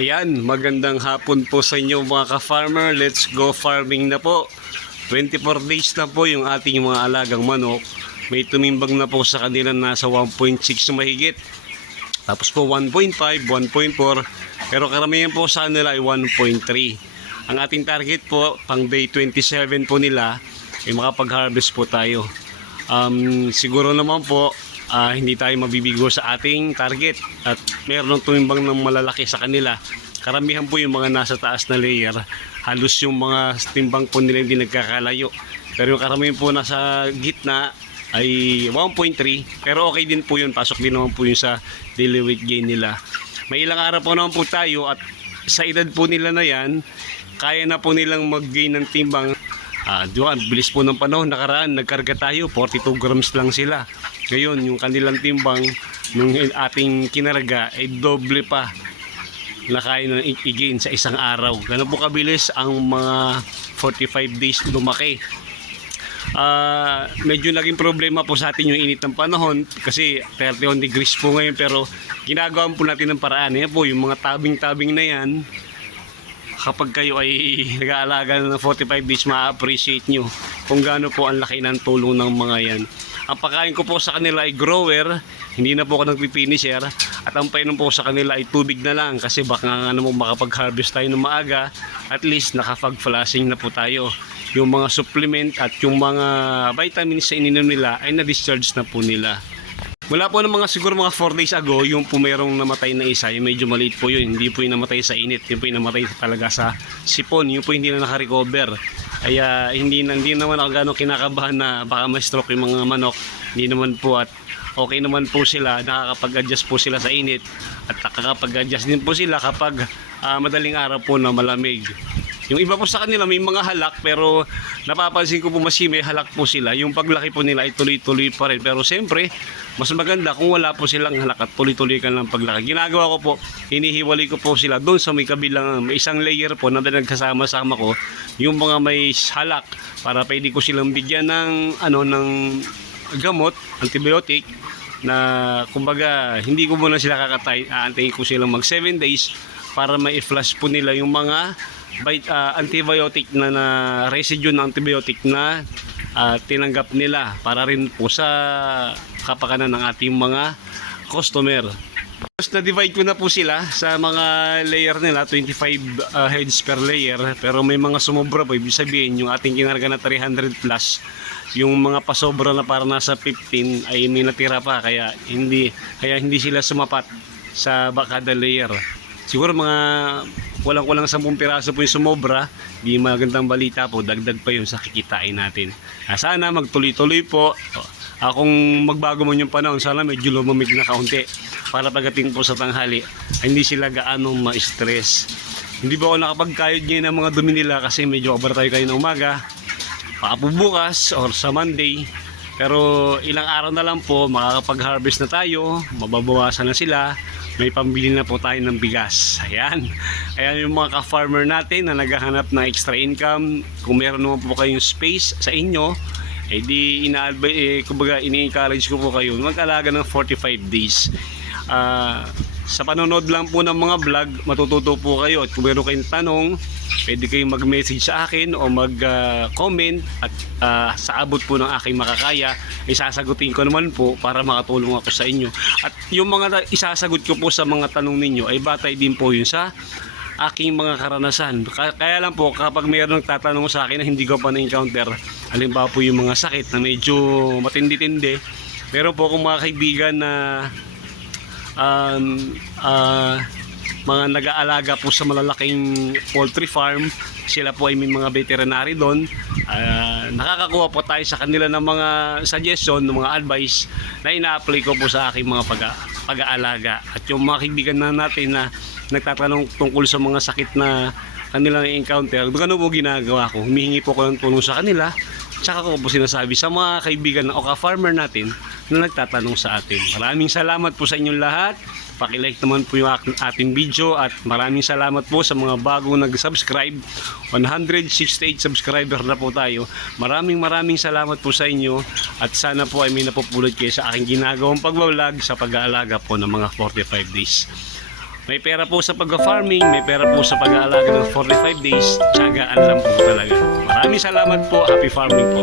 Ayan, magandang hapon po sa inyo mga ka-farmer. Let's go farming na po. 24 days na po yung ating mga alagang manok. May tumimbang na po sa kanila nasa 1.6 na mahigit. Tapos po 1.5, 1.4. Pero karamihan po sa kanila ay 1.3. Ang ating target po, pang day 27 po nila, ay makapag-harvest po tayo. Siguro naman po, hindi tayo mabibigo sa ating target at meron tumimbang ng malalaki sa kanila. Karamihan po yung mga nasa taas na layer, halos yung mga timbang po nila hindi nagkakalayo. Pero yung karamihan po nasa gitna ay 1.3, pero okay din po yun, pasok din naman po yun sa daily weight gain nila. May ilang araw po naman po tayo at sa edad po nila na yan, kaya na po nilang mag-gain ng timbang. Bilis po ng panahon, nakaraan nagkarga tayo 42 grams lang sila. Ngayon yung kanilang timbang nung ating kinarga ay doble pa na kaya na i-gain sa isang araw. Ganun po kabilis ang mga 45 days lumaki. Medyo naging problema po sa atin yung init ng panahon kasi 31 degrees po ngayon, pero ginagawa po natin ng paraan. Yan po yung mga tabing-tabing na yan, kapag kayo ay nag-aalaga ng 45 days, ma-appreciate nyo kung gaano po ang laki ng tulong ng mga yan. Ang pagkain ko po sa kanila ay grower, hindi na po ako nagpipinisher, at ang painom po sa kanila ay tubig na lang kasi baka nga naman makapag-harvest tayo ng maaga, at least nakapag-flashing na po tayo. Yung mga supplement at yung mga vitamins sa ininom nila ay na-discharge na po nila. Mula po ng mga siguro mga 4 days ago, yung po merong namatay na isa, yung medyo maliit po yun, hindi po yung namatay sa init, yung po yung namatay talaga sa sipon, yung po hindi na nakarecover. Kaya hindi naman ako gano'ng kinakabahan na baka ma-stroke yung mga manok, hindi naman po, at okay naman po sila, nakakapag-adjust po sila sa init at nakakapag-adjust din po sila kapag madaling araw po na malamig. Yung iba po sa kanila may mga halak, pero napapansin ko po may halak po sila. Yung paglaki po nila ay tuloy-tuloy pa rin. Pero siyempre, mas maganda kung wala po silang halak at tuloy-tuloy ka lang paglaki. Ginagawa ko po, hinihiwalay ko po sila doon sa may kabilang, may isang layer po na nagkasama-sama ko, yung mga may halak, para pwede ko silang bigyan ng ng gamot, antibiotic, na kumbaga hindi ko muna sila kakatay, aantayin ko silang mag 7 days para ma-flush po nila yung mga antibiotic na residue ng antibiotic na tinanggap nila, para rin po sa kapakanan ng ating mga customer. Tapos na-divide ko na po sila sa mga layer nila, 25 heads per layer, pero may mga sumobra po. Ibig sabihin yung ating kinarga na 300 plus, yung mga pasobra na para nasa 15 ay may natira pa, kaya hindi sila sumapat sa kada layer. Siguro mga kulang 10 piraso po yung sumobra. Di magandang balita po, dagdag pa yun sa kikitain natin. Sana magtuloy-tuloy po. Kung magbago mo yung panahon, sana medyo lumamig na kaunti para pagdating po sa tanghali ay hindi sila gaano ma-stress. Hindi ba ako nakapagkayod ngayon ng mga dumi nila kasi medyo kabar tayo kayo ng umaga, paapo bukas or sa Monday. Pero ilang araw na lang po makakapag-harvest na tayo, mababawasan na sila, may pambili na po tayo ng bigas. Ayan yung mga ka-farmer natin na naghahanap ng extra income. Kung meron naman po kayong space sa inyo, kumbaga ini-encourage ko po kayo mag-alaga ng 45 days. Sa panonood lang po ng mga vlog, matututo po kayo, at kung meron kayong tanong, pwede kayong mag-message sa akin o mag-comment, at sa abot po ng aking makakaya, isasagutin ko naman po para makatulong ako sa inyo. At yung mga isasagot ko po sa mga tanong ninyo ay batay din po yun sa aking mga karanasan. Kaya lang po, kapag mayroong nagtatanong sa akin na hindi ko pa na-encounter, halimbawa po yung mga sakit na medyo matindi-tindi, meron po akong mga kaibigan na mga nag-aalaga po sa malalaking poultry farm. Sila po ay may mga veterinary doon. Nakakakuha po tayo sa kanila ng mga suggestion, ng mga advice na ina-apply ko po sa aking mga pag-aalaga. At yung mga kaibigan na natin na nagtatanong tungkol sa mga sakit na kanilang encounter, gano'n po ginagawa ko. Humihingi po ko ng tulong sa kanila, tsaka ko po sinasabi sa mga kaibigan na ka-farmer natin na nagtatanong sa atin. Maraming salamat po sa inyong lahat. Paki-like naman po yung ating video, at maraming salamat po sa mga bagong nag-subscribe. 168 subscriber na po tayo. Maraming salamat po sa inyo, at sana po ay may napupulot kayo sa aking ginagawang pagbablog sa pag-aalaga po ng mga 45 days. May pera po sa pag-farming, may pera po sa pag-aalaga ng 45 days, tiyagaan lang po talaga. Maraming salamat po, happy farming po.